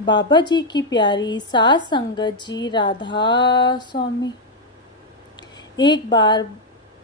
बाबा जी की प्यारी सास संगत जी राधा स्वामी। एक बार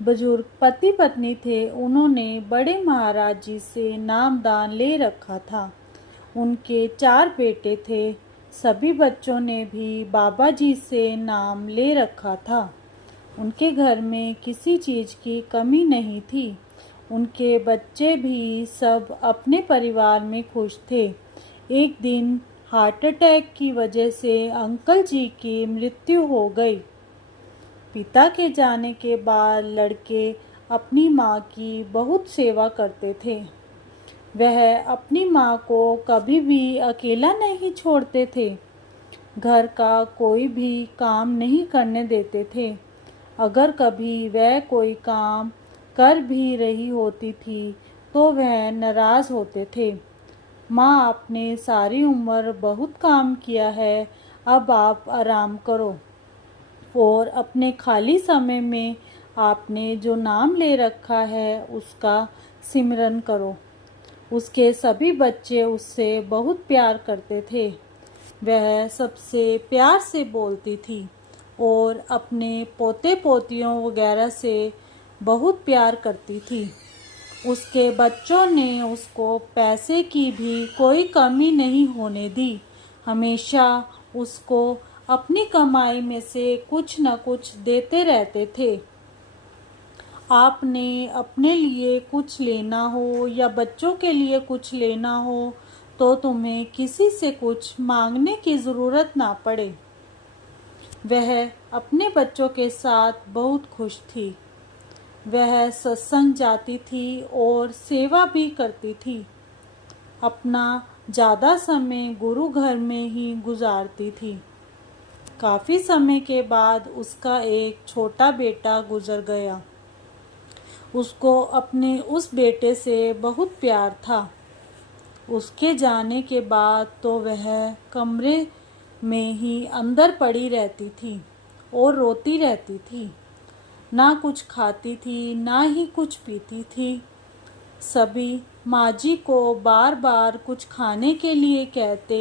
बुजुर्ग पति पत्नी थे। उन्होंने बड़े महाराज जी से नामदान ले रखा था। उनके 4 बेटे थे। सभी बच्चों ने भी बाबा जी से नाम ले रखा था। उनके घर में किसी चीज की कमी नहीं थी। उनके बच्चे भी सब अपने परिवार में खुश थे। एक दिन हार्ट अटैक की वजह से अंकल जी की मृत्यु हो गई। पिता के जाने के बाद लड़के अपनी माँ की बहुत सेवा करते थे। वह अपनी माँ को कभी भी अकेला नहीं छोड़ते थे। घर का कोई भी काम नहीं करने देते थे। अगर कभी वह कोई काम कर भी रही होती थी तो वह नाराज होते थे। माँ, आपने सारी उम्र बहुत काम किया है, अब आप आराम करो और अपने खाली समय में आपने जो नाम ले रखा है उसका सिमरन करो। उसके सभी बच्चे उससे बहुत प्यार करते थे। वह सबसे प्यार से बोलती थी और अपने पोते पोतियों वगैरह से बहुत प्यार करती थी। उसके बच्चों ने उसको पैसे की भी कोई कमी नहीं होने दी। हमेशा उसको अपनी कमाई में से कुछ न कुछ देते रहते थे। आपने अपने लिए कुछ लेना हो या बच्चों के लिए कुछ लेना हो तो तुम्हें किसी से कुछ मांगने की ज़रूरत ना पड़े। वह अपने बच्चों के साथ बहुत खुश थी। वह सत्संग जाती थी और सेवा भी करती थी। अपना ज़्यादा समय गुरु घर में ही गुजारती थी। काफ़ी समय के बाद उसका एक छोटा बेटा गुजर गया। उसको अपने उस बेटे से बहुत प्यार था। उसके जाने के बाद तो वह कमरे में ही अंदर पड़ी रहती थी और रोती रहती थी। ना कुछ खाती थी, ना ही कुछ पीती थी। सभी माँ जी को बार बार कुछ खाने के लिए कहते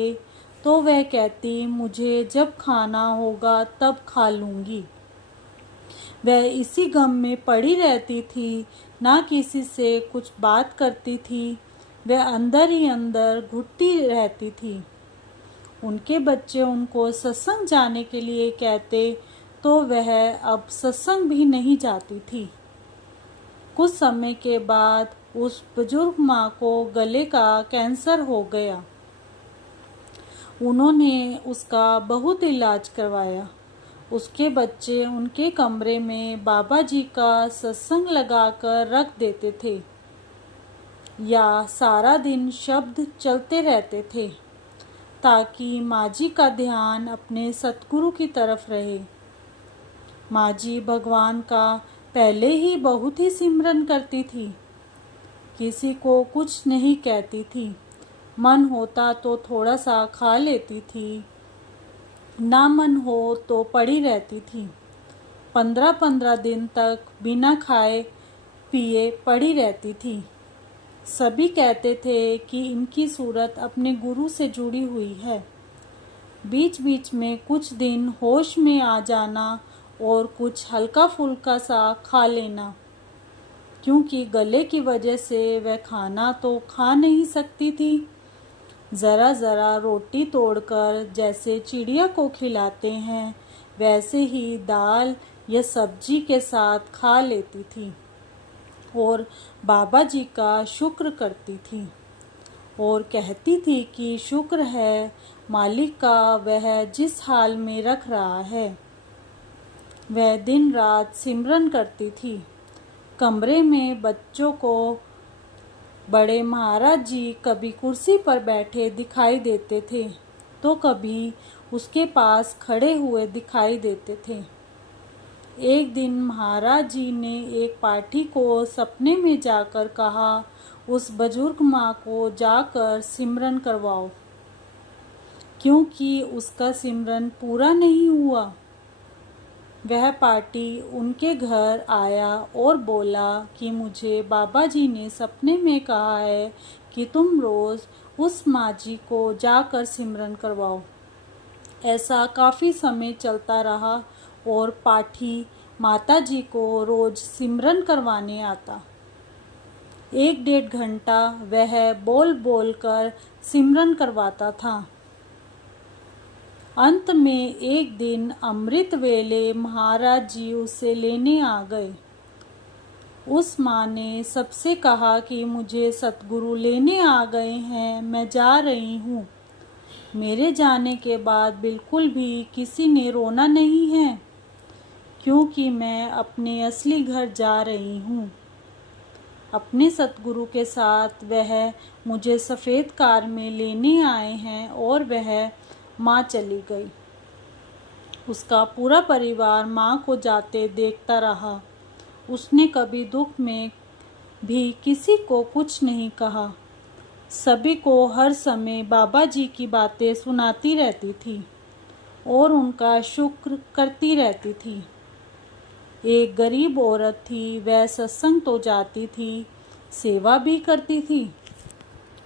तो वह कहती, मुझे जब खाना होगा तब खा लूँगी। वह इसी गम में पड़ी रहती थी, ना किसी से कुछ बात करती थी। वह अंदर ही अंदर घुटती रहती थी। उनके बच्चे उनको सत्संग जाने के लिए कहते तो वह अब सत्संग भी नहीं जाती थी। कुछ समय के बाद उस बुजुर्ग माँ को गले का कैंसर हो गया। उन्होंने उसका बहुत इलाज करवाया। उसके बच्चे उनके कमरे में बाबा जी का सत्संग लगाकर रख देते थे या सारा दिन शब्द चलते रहते थे ताकि माँ जी का ध्यान अपने सतगुरु की तरफ रहे। माँ जी भगवान का पहले ही बहुत ही सिमरन करती थी। किसी को कुछ नहीं कहती थी। मन होता तो थोड़ा सा खा लेती थी, ना मन हो तो पड़ी रहती थी। 15-15 दिन तक बिना खाए पिए पड़ी रहती थी। सभी कहते थे कि इनकी सूरत अपने गुरु से जुड़ी हुई है। बीच बीच में कुछ दिन होश में आ जाना और कुछ हल्का फुल्का सा खा लेना, क्योंकि गले की वजह से वह खाना तो खा नहीं सकती थी। ज़रा ज़रा रोटी तोड़कर जैसे चिड़िया को खिलाते हैं वैसे ही दाल या सब्जी के साथ खा लेती थी और बाबा जी का शुक्र करती थी और कहती थी कि शुक्र है मालिक का, वह जिस हाल में रख रहा है। वह दिन रात सिमरन करती थी। कमरे में बच्चों को बड़े महाराज जी कभी कुर्सी पर बैठे दिखाई देते थे तो कभी उसके पास खड़े हुए दिखाई देते थे। एक दिन महाराज जी ने एक पाठी को सपने में जाकर कहा, उस बुजुर्ग माँ को जाकर सिमरन करवाओ, क्योंकि उसका सिमरन पूरा नहीं हुआ। वह पार्टी उनके घर आया और बोला कि मुझे बाबा जी ने सपने में कहा है कि तुम रोज़ उस माँ-जी को जाकर सिमरन करवाओ। ऐसा काफ़ी समय चलता रहा और पाठी माता जी को रोज़ सिमरन करवाने आता। 1-1.5 घंटा वह बोल बोल कर सिमरन करवाता था। अंत में एक दिन अमृत वेले महाराज जी उसे लेने आ गए। उस माँ ने सबसे कहा कि मुझे सतगुरु लेने आ गए हैं, मैं जा रही हूँ। मेरे जाने के बाद बिल्कुल भी किसी ने रोना नहीं है, क्योंकि मैं अपने असली घर जा रही हूँ। अपने सतगुरु के साथ वह मुझे सफ़ेद कार में लेने आए हैं और वह माँ चली गई। उसका पूरा परिवार माँ को जाते देखता रहा। उसने कभी दुख में भी किसी को कुछ नहीं कहा। सभी को हर समय बाबा जी की बातें सुनाती रहती थी और उनका शुक्र करती रहती थी। एक गरीब औरत थी, वह सत्संग तो जाती थी, सेवा भी करती थी,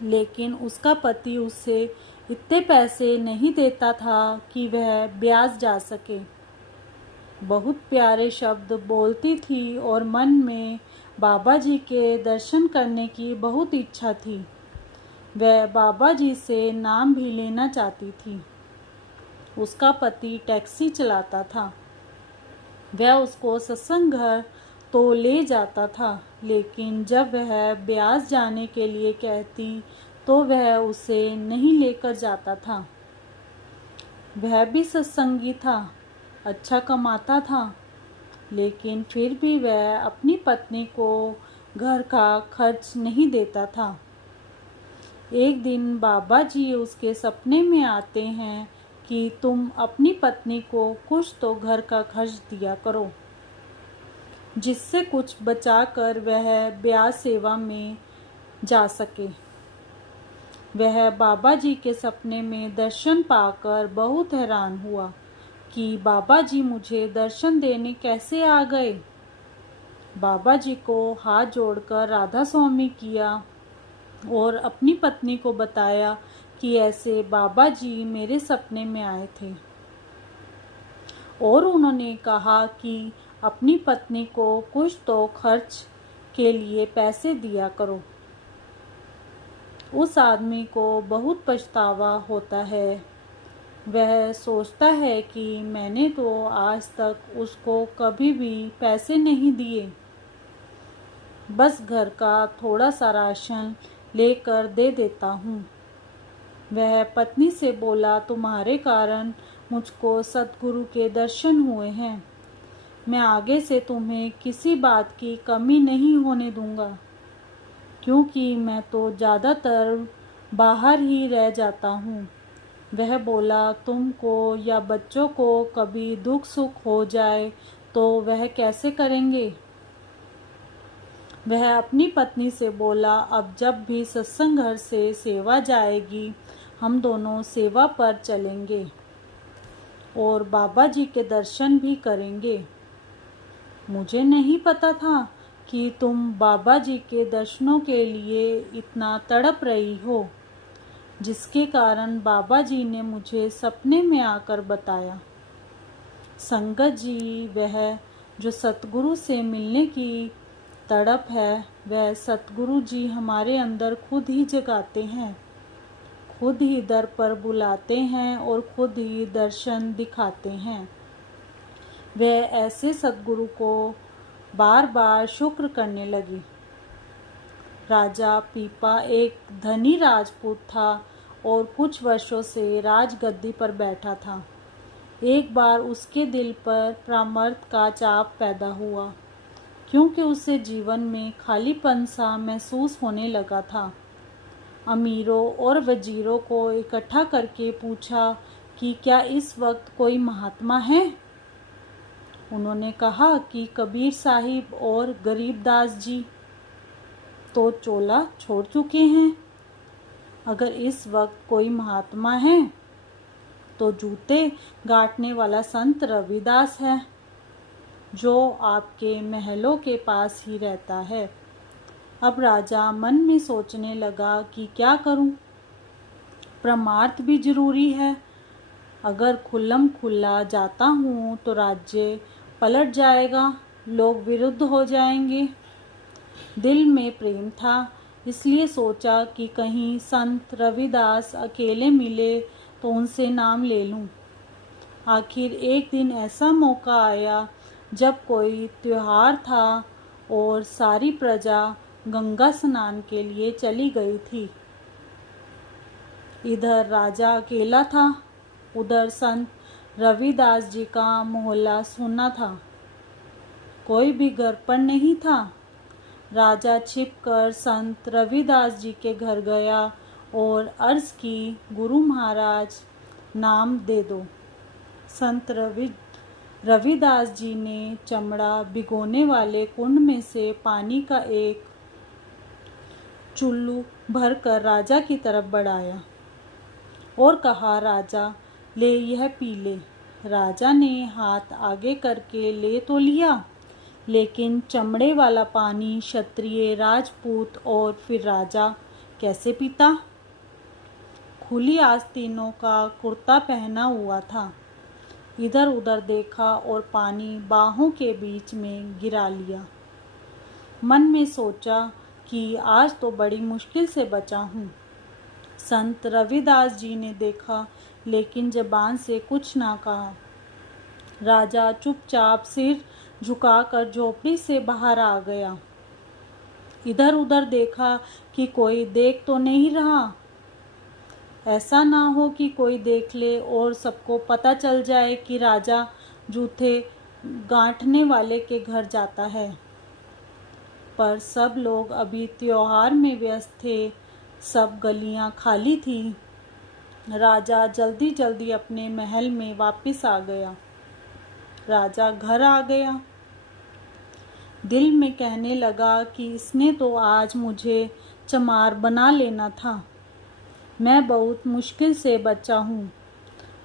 लेकिन उसका पति उससे इतने पैसे नहीं देता था कि वह ब्यास जा सके। बहुत प्यारे शब्द बोलती थी और मन में बाबा जी के दर्शन करने की बहुत इच्छा थी। वह बाबा जी से नाम भी लेना चाहती थी। उसका पति टैक्सी चलाता था। वह उसको सत्संग घर तो ले जाता था, लेकिन जब वह ब्यास जाने के लिए कहती तो वह उसे नहीं लेकर जाता था। वह भी सत्संगी था, अच्छा कमाता था, लेकिन फिर भी वह अपनी पत्नी को घर का खर्च नहीं देता था। एक दिन बाबा जी उसके सपने में आते हैं कि तुम अपनी पत्नी को कुछ तो घर का खर्च दिया करो, जिससे कुछ बचाकर वह ब्यास सेवा में जा सके। वह बाबा जी के सपने में दर्शन पाकर बहुत हैरान हुआ कि बाबा जी मुझे दर्शन देने कैसे आ गए। बाबा जी को हाथ जोड़कर राधा स्वामी किया और अपनी पत्नी को बताया कि ऐसे बाबा जी मेरे सपने में आए थे और उन्होंने कहा कि अपनी पत्नी को कुछ तो खर्च के लिए पैसे दिया करो। उस आदमी को बहुत पछतावा होता है। वह सोचता है कि मैंने तो आज तक उसको कभी भी पैसे नहीं दिए, बस घर का थोड़ा सा राशन लेकर दे देता हूँ। वह पत्नी से बोला, तुम्हारे कारण मुझको सतगुरु के दर्शन हुए हैं। मैं आगे से तुम्हें किसी बात की कमी नहीं होने दूंगा, क्योंकि मैं तो ज़्यादातर बाहर ही रह जाता हूँ। वह बोला, तुमको या बच्चों को कभी दुख सुख हो जाए तो वह कैसे करेंगे। वह अपनी पत्नी से बोला, अब जब भी सत्संग घर से सेवा जाएगी हम दोनों सेवा पर चलेंगे और बाबा जी के दर्शन भी करेंगे। मुझे नहीं पता था कि तुम बाबा जी के दर्शनों के लिए इतना तड़प रही हो, जिसके कारण बाबा जी ने मुझे सपने में आकर बताया। संगत जी, वह जो सतगुरु से मिलने की तड़प है, वह सतगुरु जी हमारे अंदर खुद ही जगाते हैं, खुद ही दर पर बुलाते हैं और खुद ही दर्शन दिखाते हैं। वह ऐसे सतगुरु को बार बार शुक्र करने लगी। राजा पीपा एक धनी राजपूत था और कुछ वर्षों से राजगद्दी पर बैठा था। एक बार उसके दिल पर परामर्थ का चाप पैदा हुआ, क्योंकि उसे जीवन में खालीपन सा महसूस होने लगा था। अमीरों और वजीरों को इकट्ठा करके पूछा कि क्या इस वक्त कोई महात्मा है। उन्होंने कहा कि कबीर साहिब और गरीबदास जी तो चोला छोड़ चुके हैं। अगर इस वक्त कोई महात्मा है तो जूते गांठने वाला संत रविदास है। जो आपके महलों के पास ही रहता है। अब राजा मन में सोचने लगा कि क्या करूं? परमार्थ भी जरूरी है। अगर खुल्लम खुल्ला जाता हूँ तो राज्य पलट जाएगा, लोग विरुद्ध हो जाएंगे। दिल में प्रेम था, इसलिए सोचा कि कहीं संत रविदास अकेले मिले तो उनसे नाम ले लूं। आखिर एक दिन ऐसा मौका आया जब कोई त्योहार था और सारी प्रजा गंगा स्नान के लिए चली गई थी। इधर राजा अकेला था, उधर संत रविदास जी का मोहल्ला सूना था। कोई भी घर पर नहीं था। राजा छिपकर संत रविदास जी के घर गया और अर्ज की, गुरु महाराज नाम दे दो। संत रविदास जी ने चमड़ा भिगोने वाले कुंड में से पानी का एक चुल्लू भरकर राजा की तरफ बढ़ाया और कहा, राजा ले यह पी ले। राजा ने हाथ आगे करके ले तो लिया, लेकिन चमड़े वाला पानी क्षत्रिय, राजपूत और फिर राजा कैसे पीता? खुली आस्तीनों का कुर्ता पहना हुआ था। इधर उधर देखा और पानी बाहों के बीच में गिरा लिया। मन में सोचा कि आज तो बड़ी मुश्किल से बचा हूँ। संत रविदास जी ने देखा, लेकिन ज़बान से कुछ ना कहा। राजा चुपचाप सिर झुकाकर झोपड़ी से बाहर आ गया। इधर उधर देखा कि कोई देख तो नहीं रहा। ऐसा ना हो कि कोई देख ले और सबको पता चल जाए कि राजा जूठे गांठने वाले के घर जाता है। पर सब लोग अभी त्योहार में व्यस्त थे, सब गलियां खाली थी। राजा जल्दी जल्दी अपने महल में वापस आ गया। राजा घर आ गया। दिल में कहने लगा कि इसने तो आज मुझे चमार बना लेना था। मैं बहुत मुश्किल से बचा हूँ।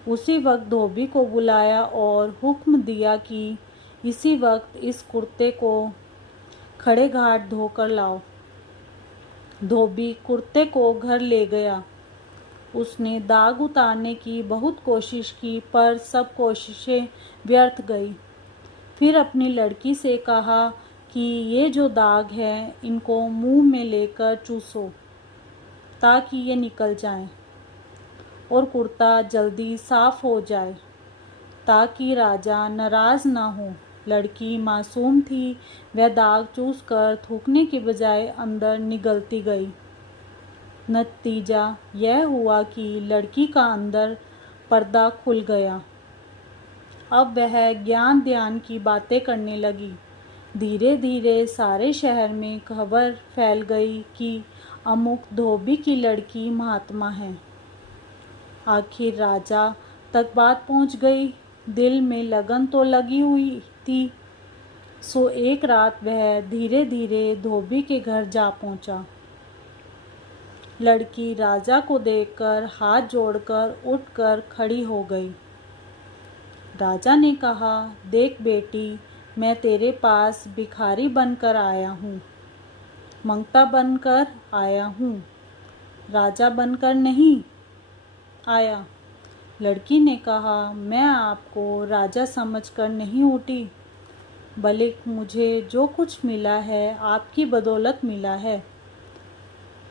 उसी वक्त धोबी को बुलाया और हुक्म दिया कि इसी वक्त इस कुर्ते को खड़े घाट धोकर लाओ। धोबी कुर्ते को घर ले गया। उसने दाग उतारने की बहुत कोशिश की, पर सब कोशिशें व्यर्थ गई। फिर अपनी लड़की से कहा कि ये जो दाग है इनको मुंह में लेकर चूसो ताकि ये निकल जाएं और कुर्ता जल्दी साफ हो जाए, ताकि राजा नाराज ना हो। लड़की मासूम थी, वह दाग चूसकर थूकने की बजाय अंदर निगलती गई। नतीजा यह हुआ कि लड़की का अंदर पर्दा खुल गया। अब वह ज्ञान ध्यान की बातें करने लगी। धीरे धीरे सारे शहर में खबर फैल गई कि अमुक धोबी की लड़की महात्मा है। आखिर राजा तक बात पहुंच गई। दिल में लगन तो लगी हुई थी, सो एक रात वह धीरे धीरे धोबी के घर जा पहुंचा। लड़की राजा को देखकर हाथ जोड़कर उठकर खड़ी हो गई। राजा ने कहा, देख बेटी, मैं तेरे पास भिखारी बनकर आया हूँ, मंगता बनकर आया हूँ, राजा बनकर नहीं आया। लड़की ने कहा, मैं आपको राजा समझकर नहीं उठी, बल्कि मुझे जो कुछ मिला है आपकी बदौलत मिला है।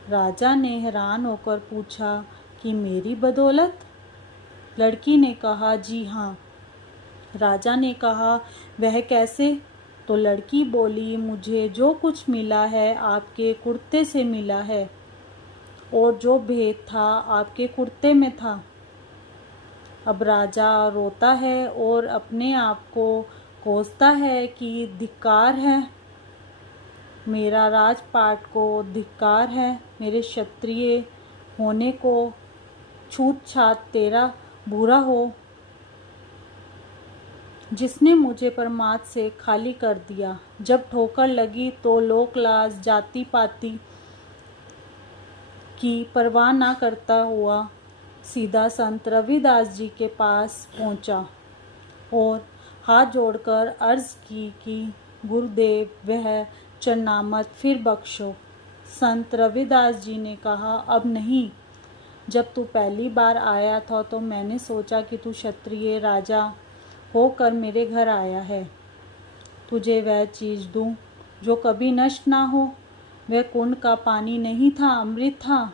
राजा ने हैरान होकर पूछा कि मेरी बदौलत? लड़की ने कहा, जी हाँ। राजा ने कहा, वह कैसे? तो लड़की बोली, मुझे जो कुछ मिला है आपके कुर्ते से मिला है, और जो भेद था आपके कुर्ते में था। अब राजा रोता है और अपने आप को कोसता है कि धिक्कार है, मेरा राजपाट को धिक्कार है, मेरे क्षत्रिय होने को छूत छात तेरा बुरा हो, जिसने मुझे परमार्थ से खाली कर दिया। जब ठोकर लगी तो लोक लाज जाति पाति की परवाह ना करता हुआ सीधा संत रविदास जी के पास पहुंचा और हाथ जोड़कर अर्ज की कि गुरुदेव वह चरनामत फिर बख्शो। संत रविदास जी ने कहा, अब नहीं। जब तू पहली बार आया था तो मैंने सोचा कि तू क्षत्रिय राजा होकर मेरे घर आया है। तुझे वह चीज़ दूं जो कभी नष्ट ना हो। वह कुंड का पानी नहीं था, अमृत था।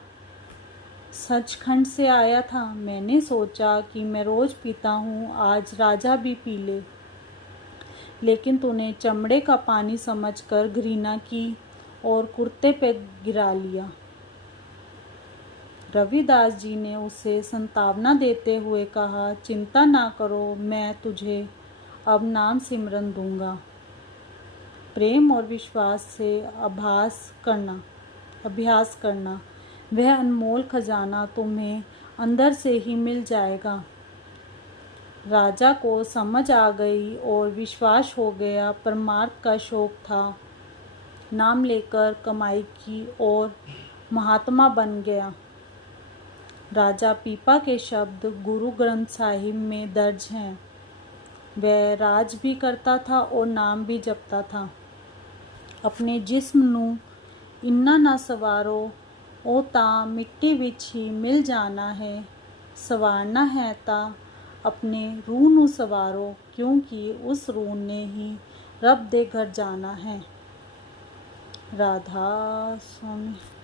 सचखंड से आया था। मैंने सोचा कि मैं रोज पीता हूँ, आज राजा भी पी ले। लेकिन तूने चमड़े का पानी समझकर घृणा की और कुर्ते पे गिरा लिया। रविदास जी ने उसे संतावना देते हुए कहा, चिंता ना करो, मैं तुझे अब नाम सिमरन दूंगा। प्रेम और विश्वास से अभ्यास करना, वह अनमोल खजाना तुम्हें अंदर से ही मिल जाएगा। राजा को समझ आ गई और विश्वास हो गया। परमार्थ का शौक था, नाम लेकर कमाई की और महात्मा बन गया। राजा पीपा के शब्द गुरु ग्रंथ साहिब में दर्ज हैं। वह राज भी करता था और नाम भी जपता था। अपने जिस्म ਨੂੰ ਇੰਨਾ ਨਾ ਸਵਾਰੋ, ਉਹ ਤਾਂ ਮਿੱਟੀ ਵਿੱਚ ਹੀ ਮਿਲ ਜਾਣਾ ਹੈ। ਸਵਾਰਨਾ ਹੈ ਤਾਂ अपने रूह ਨੂੰ सवारो, क्योंकि उस रूह ने ही रब दे घर जाना है। राधा स्वामी।